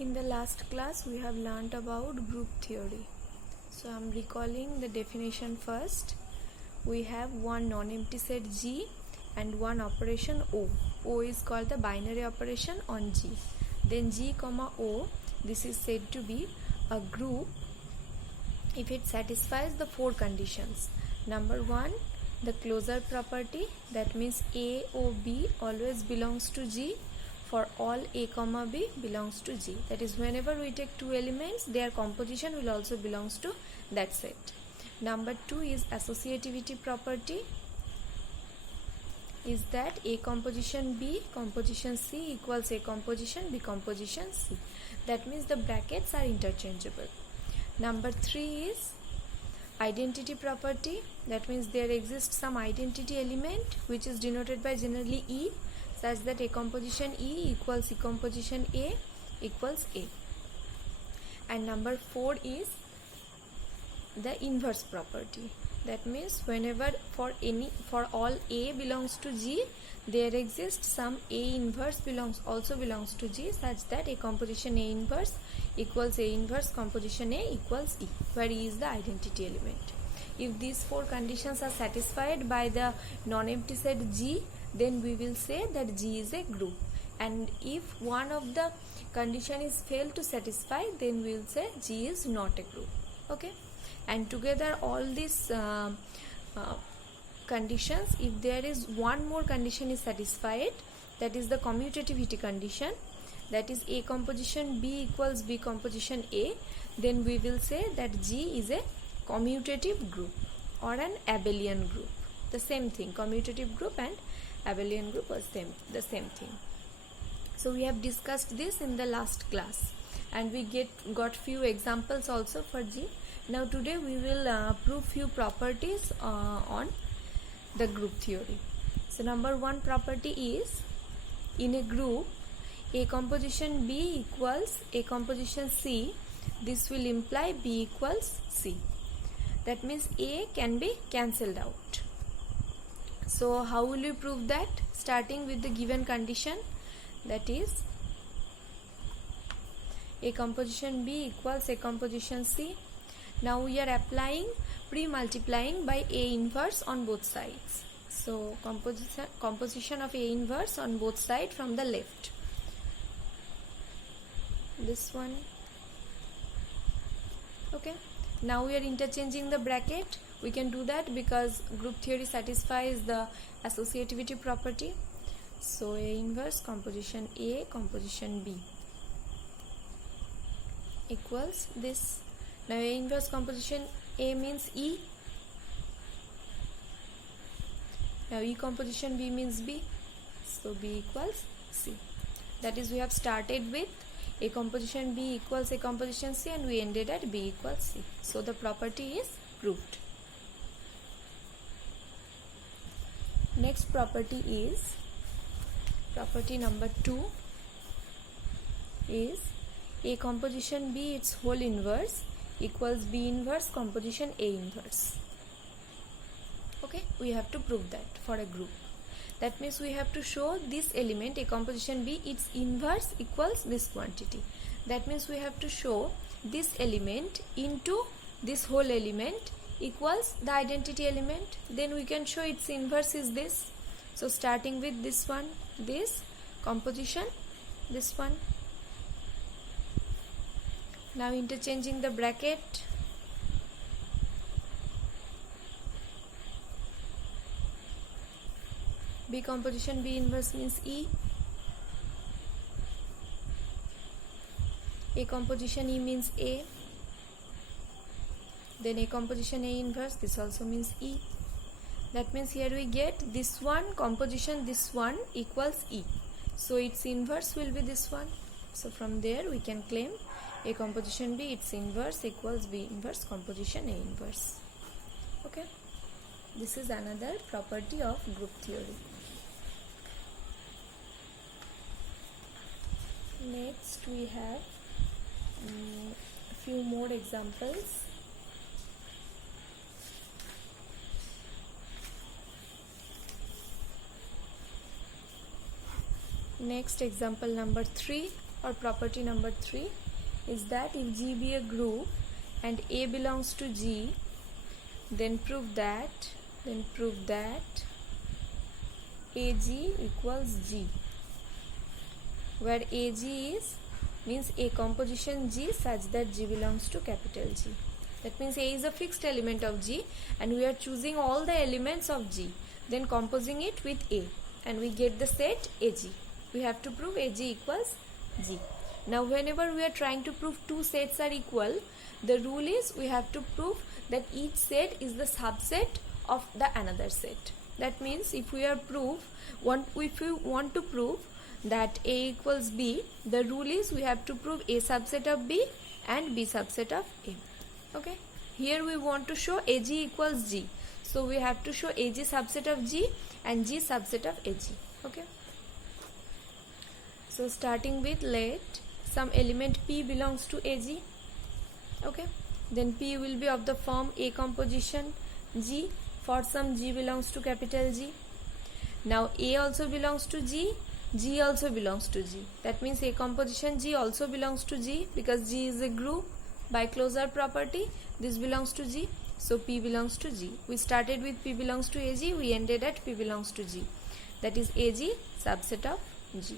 In the last class we have learnt about group theory. So I am recalling the definition first. We have one non-empty set G and one operation O. O is called the binary operation on G. Then G comma O, this is said to be a group if it satisfies the four conditions. Number one, the closure property, that means A or B always belongs to G for all A comma B belongs to G. That is, whenever we take two elements, their composition will also belongs to that set. Number two is associativity property, is that A composition B composition C equals A composition B composition C. That means the brackets are interchangeable. Number three is identity property, that means there exists some identity element which is denoted by generally E, such that A composition E equals C composition A equals A. And number four is the inverse property, that means whenever for all A belongs to G, there exists some A inverse also belongs to G, such that A composition A inverse equals A inverse composition A equals E, where E is the identity element. If these four conditions are satisfied by the non-empty set G, then we will say that G is a group. And if one of the condition is failed to satisfy, then we will say G is not a group. Okay? And together all these conditions, if there is one more condition is satisfied, that is the commutativity condition, that is A composition B equals B composition A, then we will say that G is a commutative group or an abelian group. The same thing, commutative group and abelian group are the same thing. So we have discussed this in the last class, and we got few examples also for G. Now today we will prove few properties on the group theory. So number one property is, in a group A composition B equals A composition C, this will imply B equals C. That means A can be cancelled out. So how will you prove that? Starting with the given condition, that is A composition B equals A composition C. Now we are applying pre-multiplying by A inverse on both sides. So composition of A inverse on both sides from the left. This one. Okay. Now we are interchanging the bracket. We can do that because group theory satisfies the associativity property. So A inverse composition A composition B equals this. Now A inverse composition A means E. Now E composition B means B. So B equals C. That is, we have started with A composition B equals A composition C and we ended at B equals C. So the property is proved. Next property is property number 2 is A composition B its whole inverse equals B inverse composition A inverse. Okay, we have to prove that for a group. That means we have to show this element A composition B its inverse equals this quantity. That means we have to show this element into this whole element equals the identity element. Then we can show its inverse is this. So starting with this one, this composition, this one. Now interchanging the bracket. B composition B inverse means E. A composition E means A. Then A composition A inverse, this also means E. That means here we get this one composition, this one equals E. So its inverse will be this one. So from there we can claim A composition B its inverse equals B inverse composition A inverse. Okay. This is another property of group theory. Next we have a few more examples. Next example number 3. or property number 3 is that if G be a group and A belongs to G, then prove that AG equals G, where AG means a composition G such that G belongs to capital G. That means A is a fixed element of G and we are choosing all the elements of G, then composing it with A, and we get the set AG. We have to prove AG equals G. Now whenever we are trying to prove two sets are equal, the rule is we have to prove that each set is the subset of the another set. That means if we want to prove that A equals B, the rule is we have to prove A subset of B and B subset of A. Okay, here we want to show AG equals G, so we have to show AG subset of G and G subset of AG. Okay, so starting with, let some element P belongs to AG. Okay, then P will be of the form A composition G for some G belongs to capital G. Now A also belongs to G, G also belongs to G. That means A composition G also belongs to G because G is a group. By closure property, this belongs to G, so P belongs to G. We started with P belongs to AG, we ended at P belongs to G. That is AG subset of G.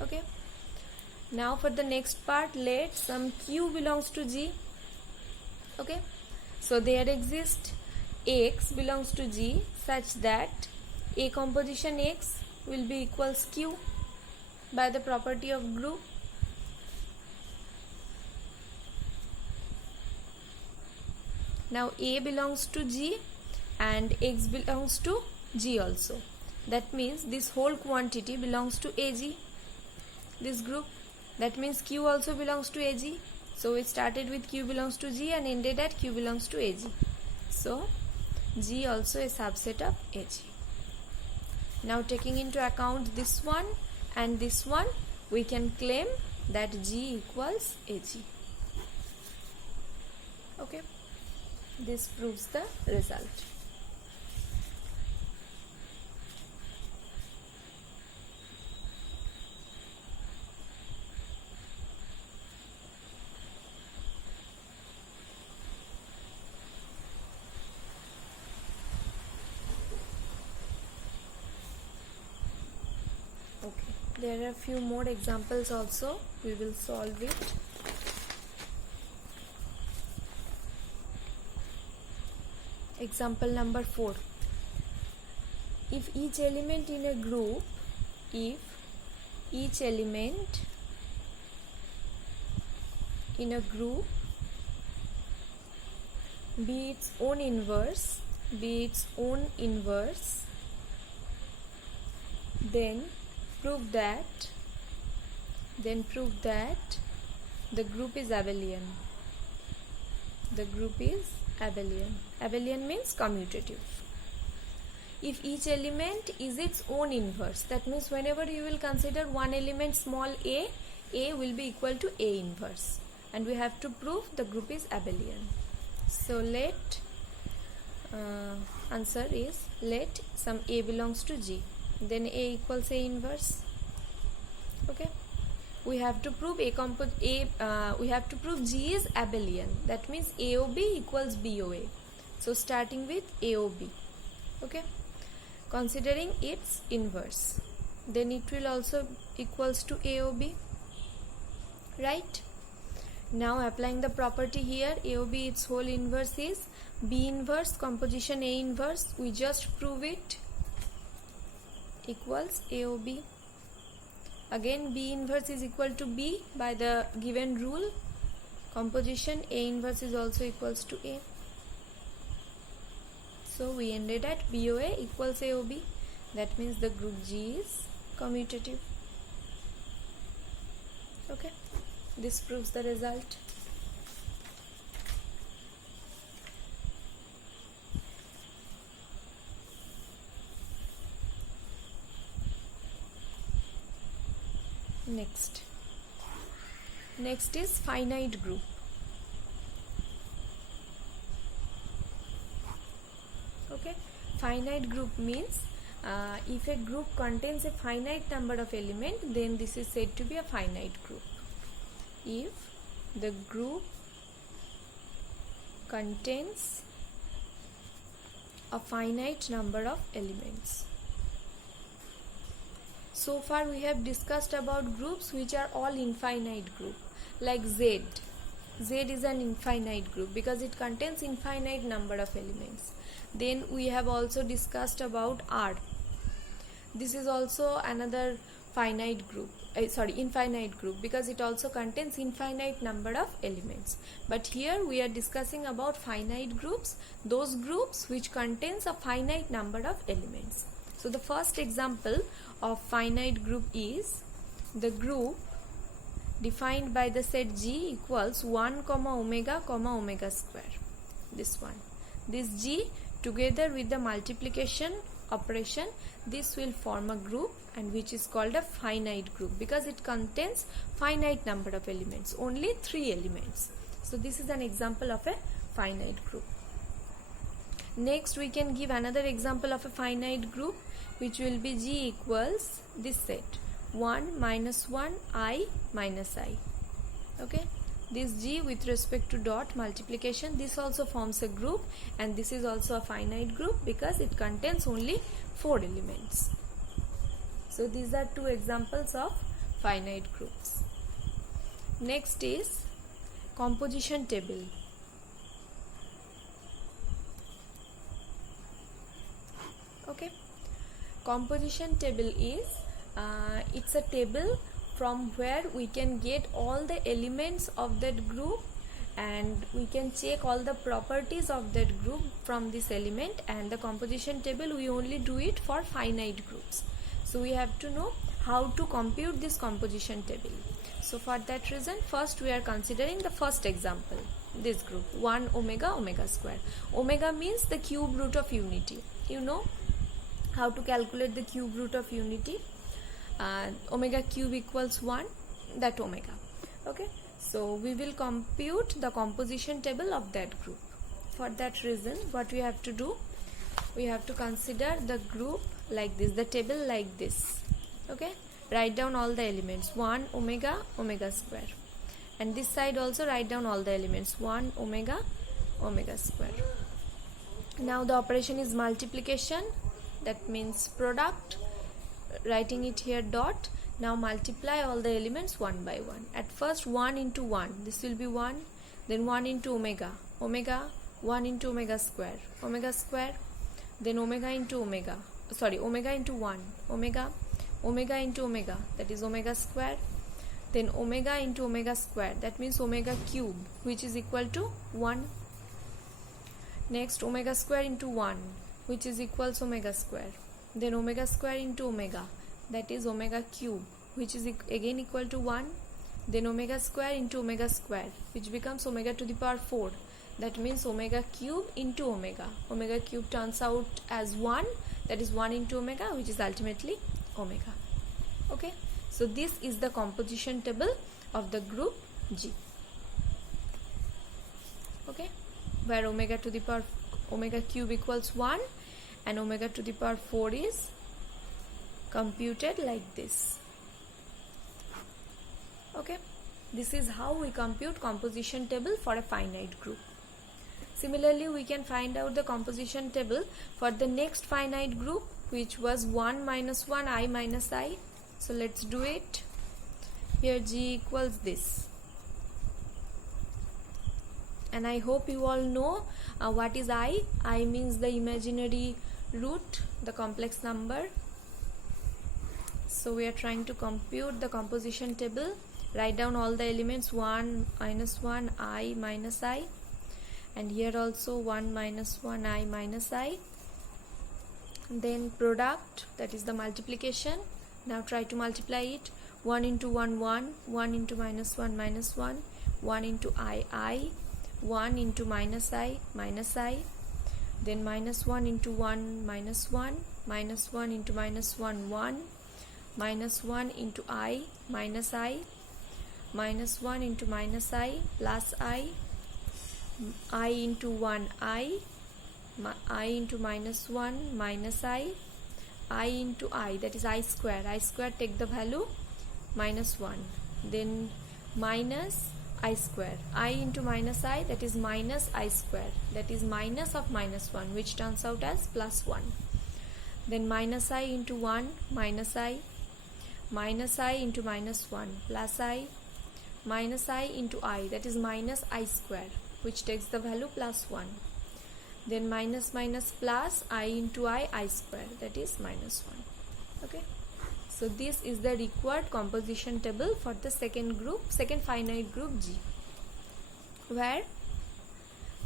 Okay, now for the next part, let some Q belongs to G. Okay, so there exists X belongs to G such that A composition X will be equals Q by the property of group. Now A belongs to G and X belongs to G also. That means this whole quantity belongs to AG, this group. That means Q also belongs to AG. So we started with Q belongs to G and ended at Q belongs to AG. So G also a subset of AG. Now taking into account this one and this one, we can claim that G equals AG. Okay, this proves the result. Okay, there are a few more examples also. We will solve it. Example number 4. If each element in a group, be its own inverse, then prove that the group is abelian. Abelian means commutative. If each element is its own inverse, that means whenever you will consider one element small a will be equal to A inverse, and we have to prove the group is abelian. So let answer is, let some A belongs to G, then A equals A inverse. Okay, we have to prove we have to prove G is abelian. That means AOB equals BOA. So starting with AOB, okay, considering its inverse, then it will also equals to AOB, right? Now applying the property here, AOB its whole inverse is B inverse composition A inverse. We just prove it equals AOB. Again B inverse is equal to B by the given rule. Composition A inverse is also equals to A. So we ended at BOA equals AOB. That means the group G is commutative. Okay, this proves the result. Next is finite group. Okay, finite group means if a group contains a finite number of elements, then this is said to be a finite group. If the group contains a finite number of elements. So far we have discussed about groups which are all infinite group, like Z. Z is an infinite group because it contains infinite number of elements. Then we have also discussed about R. This is also another infinite group because it also contains infinite number of elements. But here we are discussing about finite groups, those groups which contains a finite number of elements. So the first example of finite group is the group defined by the set G equals 1, omega, omega square. This one. This G together with the multiplication operation, this will form a group, and which is called a finite group because it contains finite number of elements, only 3 elements. So this is an example of a finite group. Next we can give another example of a finite group, which will be G equals this set 1 minus 1 I minus I. Okay, this G with respect to dot multiplication, this also forms a group, and this is also a finite group because it contains only 4 elements. So these are 2 examples of finite groups. Next is composition table. Okay, composition table is it's a table from where we can get all the elements of that group, and we can check all the properties of that group from this element. And the composition table, we only do it for finite groups. So we have to know how to compute this composition table. So for that reason, first we are considering the first example, this group 1 omega, omega square. Omega means the cube root of unity. You know how to calculate the cube root of unity. Omega cube equals 1, that omega. Okay, so we will compute the composition table of that group. For that reason, what we have to do, we have to consider the group like this, the table like this. Okay, write down all the elements 1 omega, omega square, and this side also write down all the elements 1 omega, omega square. Now the operation is multiplication, that means product, writing it here dot. Now multiply all the elements one by one. At first 1 into 1, this will be 1, then 1 into omega, omega, 1 into omega square, then omega into omega, omega into 1, omega, omega into omega, that is omega square, then omega into omega square, that means omega cube, which is equal to 1. Next omega square into 1, which is equals omega square, then omega square into omega, that is omega cube, which is again equal to 1, then omega square into omega square, which becomes omega to the power 4, that means omega cube into omega. Omega cube turns out as 1, that is 1 into omega, which is ultimately omega. Okay, so this is the composition table of the group G. Okay, where omega to the power omega cube equals 1 and omega to the power 4 is computed like this. Okay, this is how we compute composition table for a finite group. Similarly, we can find out the composition table for the next finite group, which was 1 minus 1 I minus I. So let's do it. Here G equals this, and I hope you all know what is I. I means the imaginary root, the complex number. So we are trying to compute the composition table. Write down all the elements 1 minus 1 I minus I, and here also 1 minus 1 I minus I. Then product, that is the multiplication. Now try to multiply it. 1 into 1 1, 1 into minus 1 minus 1, 1 into I, 1 into minus I, then minus 1 into 1 minus 1, minus 1 into minus 1 1, minus 1 into I, minus 1 into minus I plus I into 1 I into minus 1 minus I, I into I, that is I square. I square, take the value minus 1. Then minus I square. I into minus I, that is minus I square. That is minus of minus 1, which turns out as plus 1. Then minus I into 1, minus I into minus 1, plus I, minus I into I, that is minus I square, which takes the value plus 1. Then minus minus plus I into I square, that is minus 1. Okay. So this is the required composition table for the second finite group G, where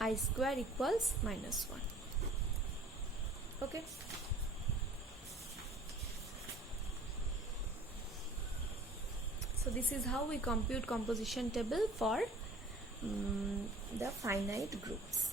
I square equals minus 1. Okay. So this is how we compute composition table for the finite groups.